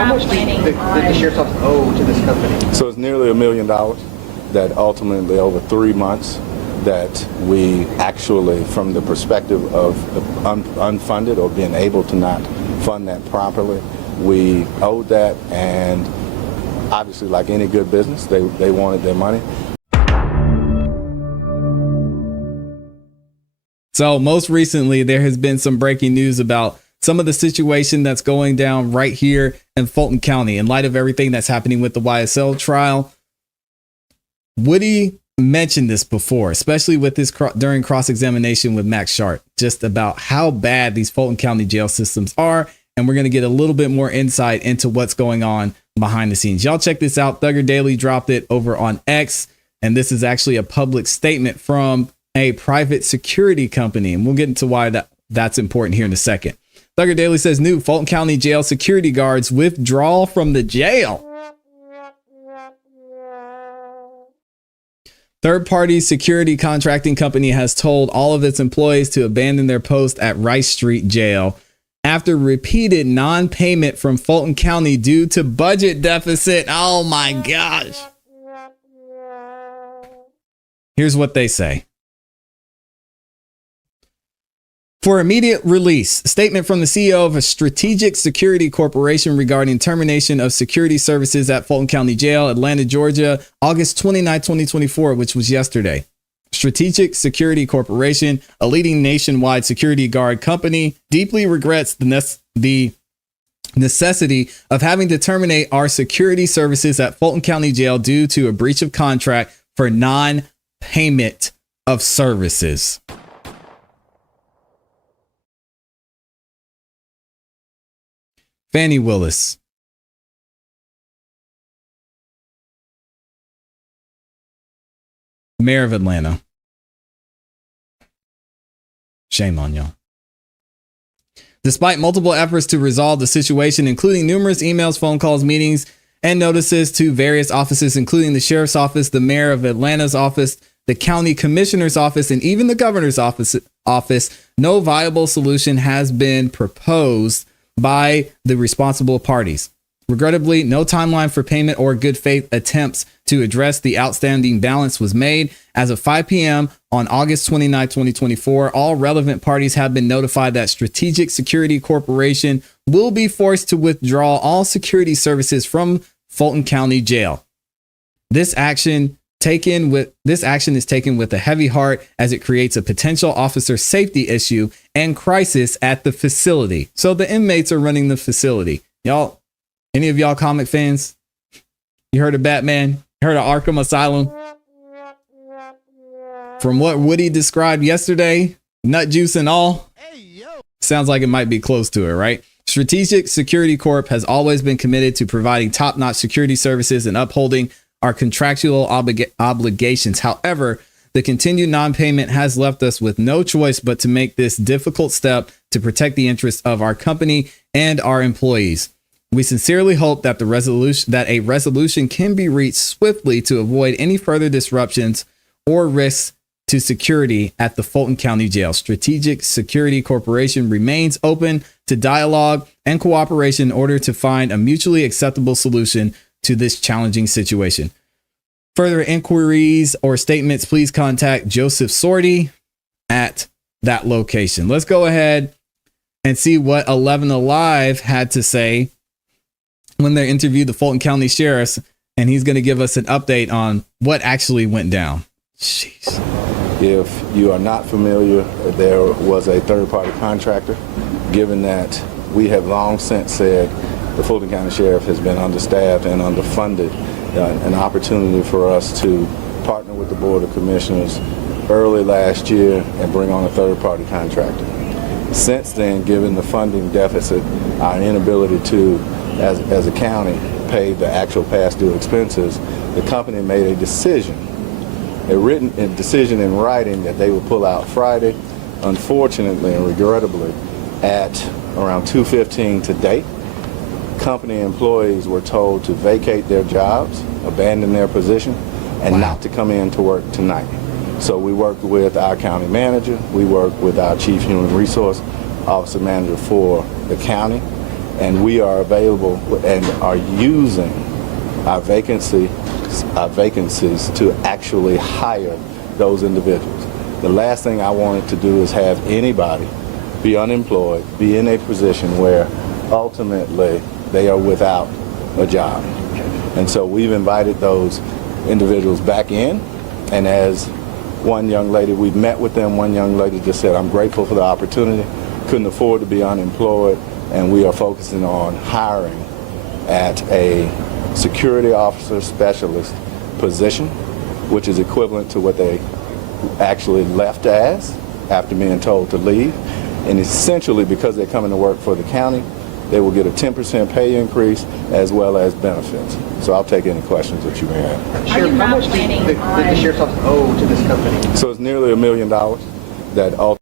How much did the sheriff's office owe to this company? So it's nearly $1 million that ultimately over 3 months that we actually, from the perspective of unfunded or being able to not fund that properly, we owed that, and obviously like any good business, they wanted their money. So most recently, there has been some breaking news about some of the situation that's going down right here in Fulton County in light of everything that's happening with the YSL trial. Woody mentioned this before, especially with this during cross-examination with Max Sharp, just about how bad these Fulton County jail systems are. And we're going to get a little bit more insight into what's going on behind the scenes. Y'all check this out. Thugger Daily dropped it over on X. And this is actually a public statement from a private security company. And we'll get into why that's important here in a second. Thugger Daily says new Fulton County jail security guards withdraw from the jail. Third-party security contracting company has told all of its employees to abandon their post at Rice Street Jail after repeated non-payment from Fulton County due to budget deficit. Oh my gosh. Here's what they say. For immediate release, statement from the CEO of a strategic security corporation regarding termination of security services at Fulton County Jail, Atlanta, Georgia, August 29, 2024, which was yesterday. Strategic Security Corporation, a leading nationwide security guard company, deeply regrets the necessity of having to terminate our security services at Fulton County Jail due to a breach of contract for non-payment of services. Fannie Willis. Mayor of Atlanta. Shame on y'all. Despite multiple efforts to resolve the situation, including numerous emails, phone calls, meetings, and notices to various offices, including the sheriff's office, the mayor of Atlanta's office, the county commissioner's office, and even the governor's office, no viable solution has been proposed by the responsible parties. Regrettably, no timeline for payment or good faith attempts to address the outstanding balance was made. As of 5 p.m. on August 29, 2024, all relevant parties have been notified that Strategic Security Corporation will be forced to withdraw all security services from Fulton County Jail. This action is taken with a heavy heart as it creates a potential officer safety issue and crisis at the facility. So the inmates are running the facility. Y'all, any of y'all comic fans? You heard of Batman? You heard of Arkham Asylum? From what Woody described yesterday, nut juice and all, sounds like it might be close to it, right? Strategic Security Corp has always been committed to providing top-notch security services and upholding our contractual obligations. However, the continued non-payment has left us with no choice but to make this difficult step to protect the interests of our company and our employees. We sincerely hope that a resolution can be reached swiftly to avoid any further disruptions or risks to security at the Fulton County Jail. Strategic Security Corporation remains open to dialogue and cooperation in order to find a mutually acceptable solution to this challenging situation. Further inquiries or statements, please contact Joseph Sorty at that location. Let's go ahead and see what 11 Alive had to say when they interviewed the Fulton County Sheriffs, and he's going to give us an update on what actually went down. Jeez. If you are not familiar, there was a third-party contractor. Given that we have long since said the Fulton County Sheriff has been understaffed and underfunded, an opportunity for us to partner with the Board of Commissioners early last year and bring on a third-party contractor. Since then, given the funding deficit, our inability to, as a county, pay the actual past due expenses, the company made a decision, a decision in writing that they would pull out Friday. Unfortunately and regrettably, at around 2:15 today, company employees were told to vacate their jobs, abandon their position, and not to come in to work tonight. So we worked with our county manager, we worked with our chief human resource officer manager for the county, and we are available and are using our vacancies to actually hire those individuals. The last thing I wanted to do is have anybody be unemployed, be in a position where ultimately they are without a job. And so we've invited those individuals back in, and as one young lady, we met with them, one young lady just said, I'm grateful for the opportunity, couldn't afford to be unemployed, and we are focusing on hiring at a security officer specialist position, which is equivalent to what they actually left as after being told to leave. And essentially, because they're coming to work for the county, they will get a 10% pay increase as well as benefits. So I'll take any questions that you may have. Sheriff, how much did the sheriff's office owe to this company? So it's nearly $1 million that all.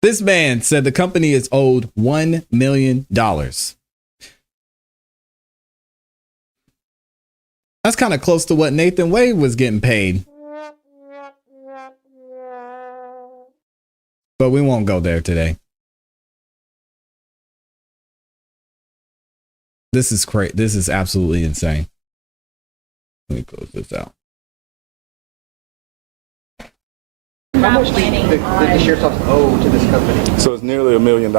This man said the company is owed $1 million. That's kind of close to what Nathan Wade was getting paid. But we won't go there today. This is crazy. This is absolutely insane. Let me close this out. How much did the sheriff's office owe to this company? So it's nearly $1 million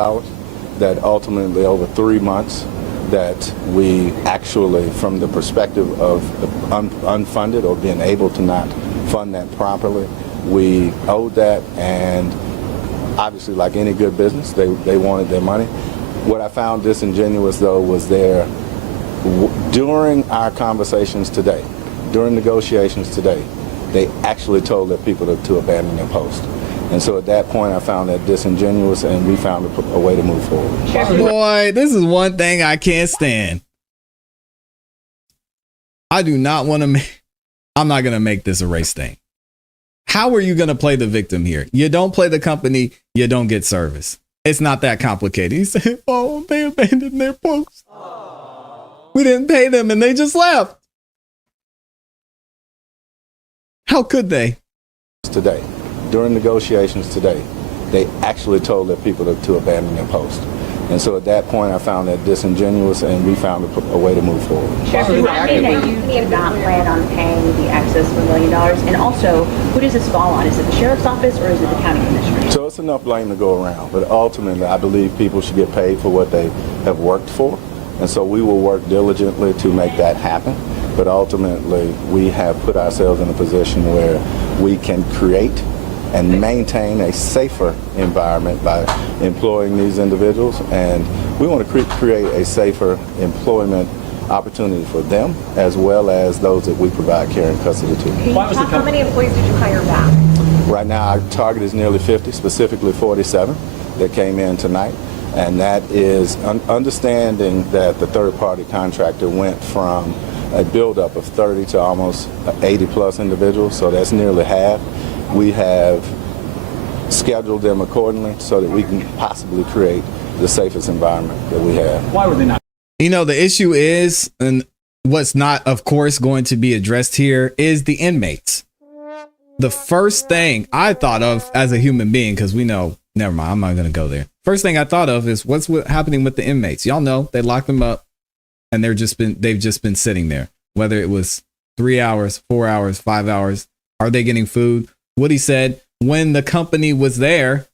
that ultimately over 3 months that we actually, from the perspective of unfunded or being able to not fund that properly, we owed that, and obviously like any good business, they wanted their money. What I found disingenuous though was during our conversations today, during negotiations today, they actually told their people to abandon their post. And so at that point, I found that disingenuous, and we found a way to move forward. Boy, this is one thing I can't stand. I do not want to make, I'm not going to make this a race thing. How are you going to play the victim here? You don't play the company, you don't get service. It's not that complicated. He said, oh, they abandoned their post. We didn't pay them and they just left. How could they? Today, during negotiations today, they actually told their people to abandon their post. And so at that point, I found that disingenuous, and we found a way to move forward. Sheriff, you saying that you do not plan on paying the excess of $1 million? And also, who does this fall on? Is it the sheriff's office or is it the county commissioner? So it's enough blame to go around, but ultimately, I believe people should get paid for what they have worked for. And so we will work diligently to make that happen. But ultimately, we have put ourselves in a position where we can create and maintain a safer environment by employing these individuals. And we want to create a safer employment opportunity for them, as well as those that we provide care and custody to. How many employees did you hire back? Right now, our target is nearly 50, specifically 47 that came in tonight. And that is understanding that the third-party contractor went from a buildup of 30 to almost 80 plus individuals, so that's nearly half. We have scheduled them accordingly so that we can possibly create the safest environment that we have. Why were they not? You know, the issue is, and what's not, of course, going to be addressed here is the inmates. The first thing I thought of as a human being, because we know, never mind, I'm not going to go there. First thing I thought of is what's happening with the inmates. Y'all know they locked them up and they've just been sitting there, whether it was 3 hours, 4 hours, 5 hours. Are they getting food? Woody said when the company was there,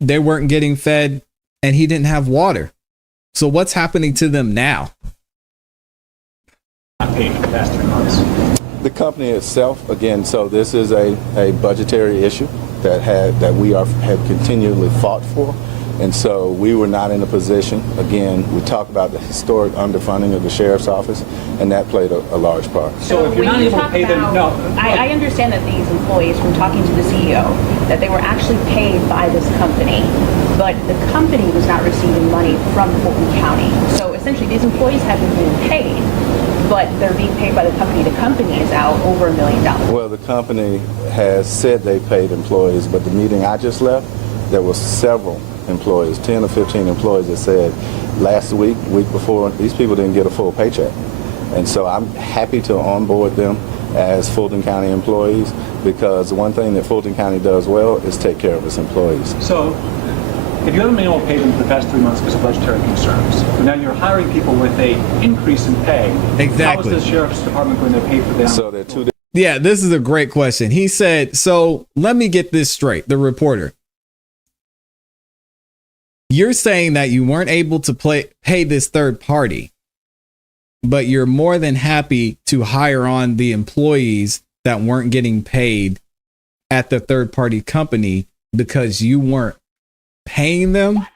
they weren't getting fed and he didn't have water. So what's happening to them now? Not paid for the past 3 months. The company itself, again, so this is a budgetary issue that we have continually fought for. And so we were not in a position, again, we talked about the historic underfunding of the sheriff's office, and that played a large part. So if you're not able to pay them, no. I understand that these employees, from talking to the CEO, that they were actually paid by this company, but the company was not receiving money from Fulton County. So essentially these employees have been being paid, but they're being paid by the company. The company is out over $1 million. Well, the company has said they paid employees, but the meeting I just left, there were several employees, 10 or 15 employees that said last week before, these people didn't get a full paycheck. And so I'm happy to onboard them as Fulton County employees because the one thing that Fulton County does well is take care of its employees. So, if you haven't been able to pay them for the past 3 months because of budgetary concerns, but now you're hiring people with a increase in pay. Exactly. How is the sheriff's department going to pay for them? So they're two. Yeah, this is a great question. He said, so let me get this straight. The reporter, you're saying that you weren't able to pay this third party, but you're more than happy to hire on the employees that weren't getting paid at the third party company because you weren't paying them?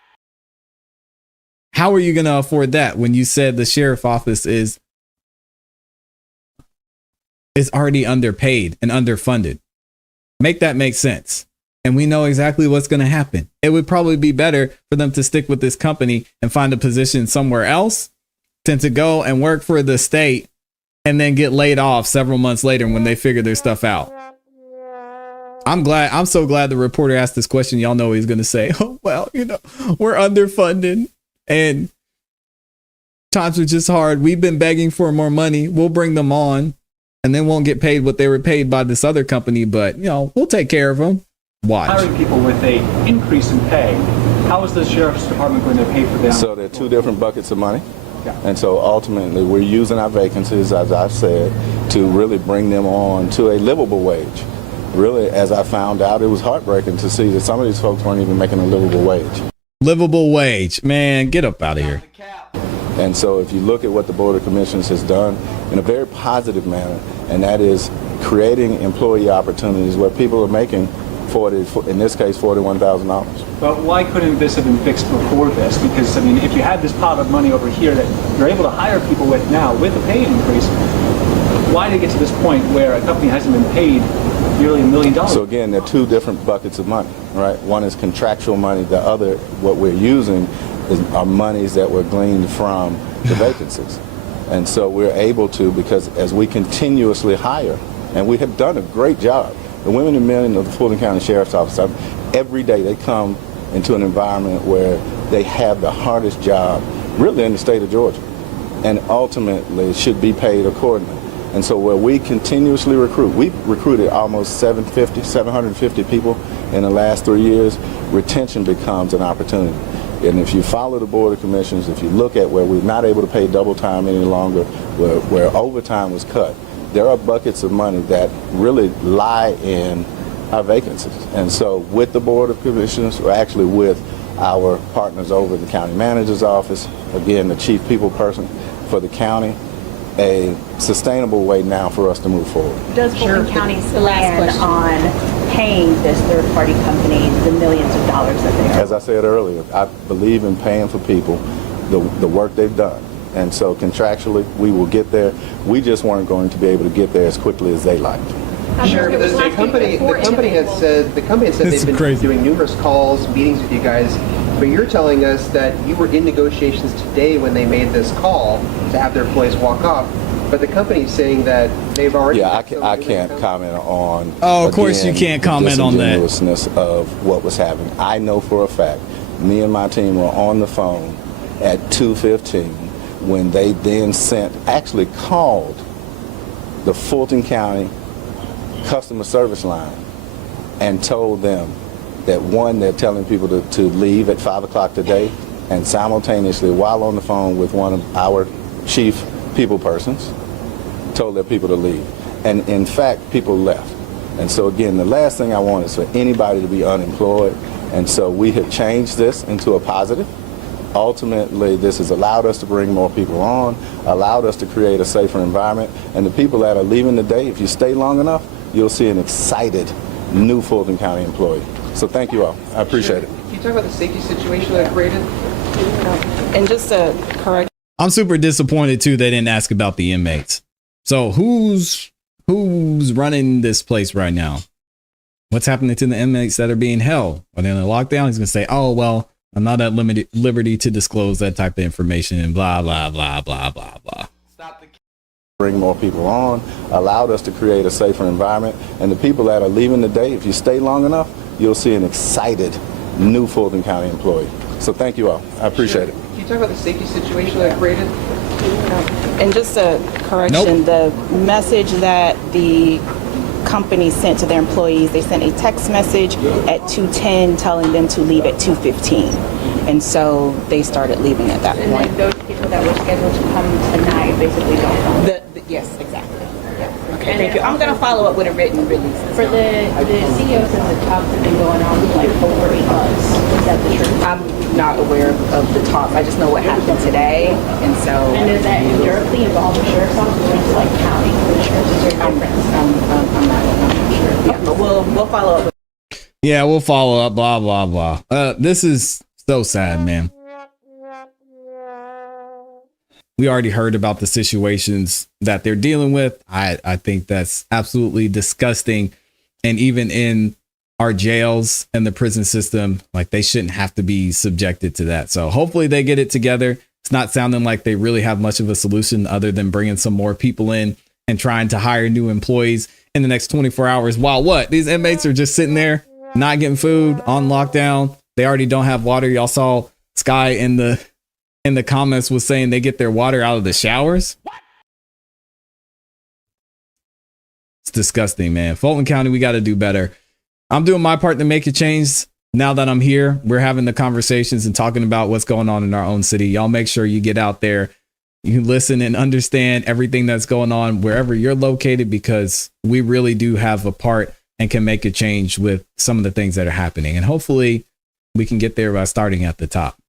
How are you going to afford that when you said the sheriff office is already underpaid and underfunded? Make that make sense. And we know exactly what's going to happen. It would probably be better for them to stick with this company and find a position somewhere else than to go and work for the state and then get laid off several months later when they figure their stuff out. I'm so glad the reporter asked this question. Y'all know what he's going to say. Oh, well, we're underfunded and times are just hard. We've been begging for more money. We'll bring them on and then won't get paid what they were paid by this other company. But, we'll take care of them. Watch. Hiring people with a increase in pay. How is the sheriff's department going to pay for them? So they're two different buckets of money. Yeah. And so ultimately we're using our vacancies, as I've said, to really bring them on to a livable wage. Really, as I found out, it was heartbreaking to see that some of these folks weren't even making a livable wage. Livable wage. Man, get up out of here. And so if you look at what the Board of Commissioners has done in a very positive manner, and that is creating employee opportunities where people are making in this case, $41,000. But why couldn't this have been fixed before this? Because, if you had this pot of money over here that you're able to hire people with now with a pay increase, why did it get to this point where a company hasn't been paid nearly $1 million? So again, they're two different buckets of money, right? One is contractual money. The other, what we're using, are monies that were gleaned from the vacancies. And so we're able to, because as we continuously hire, and we have done a great job, the women and men of the Fulton County Sheriff's Office, every day they come into an environment where they have the hardest job really in the state of Georgia, and ultimately should be paid accordingly. And so where we continuously recruit, we've recruited almost 750 people in the last 3 years, retention becomes an opportunity. And if you follow the Board of Commissioners, if you look at where we're not able to pay double time any longer, where overtime was cut, there are buckets of money that really lie in our vacancies. And so with the Board of Commissioners, or actually with our partners over at the county manager's office, again, the chief people person for the county, a sustainable way now for us to move forward. Does Fulton County plan on paying this third-party company the millions of dollars that they are? As I said earlier, I believe in paying for people the work they've done. And so contractually, we will get there. We just weren't going to be able to get there as quickly as they liked. Sure, but the company has said they've been doing numerous calls, meetings with you guys, but you're telling us that you were in negotiations today when they made this call to have their employees walk off. But the company's saying that they've already. Yeah, I can't comment on. Oh, of course you can't comment on that. The disingenuousness of what was happening. I know for a fact, me and my team were on the phone at 2:15 when they then actually called the Fulton County customer service line and told them that, one, they're telling people to leave at 5 o'clock today, and simultaneously, while on the phone with one of our chief people persons, told their people to leave. And in fact, people left. And so again, the last thing I want is for anybody to be unemployed. And so we have changed this into a positive. Ultimately, this has allowed us to bring more people on, allowed us to create a safer environment. And the people that are leaving today, if you stay long enough, you'll see an excited new Fulton County employee. So thank you all. I appreciate it. Can you talk about the safety situation that created? And just to correct. I'm super disappointed too they didn't ask about the inmates. So who's running this place right now? What's happening to the inmates that are being held? Are they in a lockdown? He's gonna say, oh well, I'm not at liberty to disclose that type of information and blah blah blah blah blah blah. Bring more people on, allowed us to create a safer environment, and the people that are leaving today, if you stay long enough, you'll see an excited new Fulton County employee. So thank you all. I appreciate it. Can you talk about the safety situation that created? And just a correction, the message that the company sent to their employees. They sent a text message at 2:10 telling them to leave at 2:15. And so they started leaving at that And point. then those people that were scheduled to come tonight basically don't come. Yes, exactly. Yeah. Okay, And thank you. I'm going to follow up with a written release. For the CEO says the talks have been going on for like over 8 months. Is that the truth? I'm not aware of the talks. I just know what happened today. And so And does that directly involve the sheriff's office or just like county commissioners? Is there a difference? I'm not sure. Yeah, but we'll follow up with Yeah, we'll follow up, blah, blah, blah. This is so sad, man. We already heard about the situations that they're dealing with. I think that's absolutely disgusting. And even in our jails and the prison system, like they shouldn't have to be subjected to that. So hopefully they get it together. It's not sounding like they really have much of a solution other than bringing some more people in and trying to hire new employees in the next 24 hours. While what? These inmates are just sitting there, not getting food, on lockdown. They already don't have water. Y'all saw Sky in the comments was saying they get their water out of the showers. It's disgusting, man. Fulton County, we got to do better. I'm doing my part to make a change. Now that I'm here, we're having the conversations and talking about what's going on in our own city. Y'all make sure you get out there. You listen and understand everything that's going on wherever you're located, because we really do have a part and can make a change with some of the things that are happening. And hopefully we can get there by starting at the top.